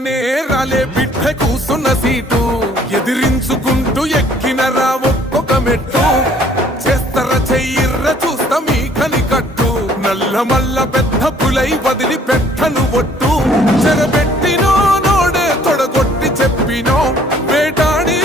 రాగానే రాలే బిడ్డ కూసున్న సీటు ఎదిరించుకుంటూ ఎక్కినరా ఒక్కొక్క మెట్టు చేస్తర చెయ్యిర్ర చూస్తా మీ కనికట్టు నల్ల మల్ల పెద్ద పులై వదిలి పెట్టను ఒట్టు చెరబెట్టినో నోడే తొడగొట్టి చెప్పినో వేటాడి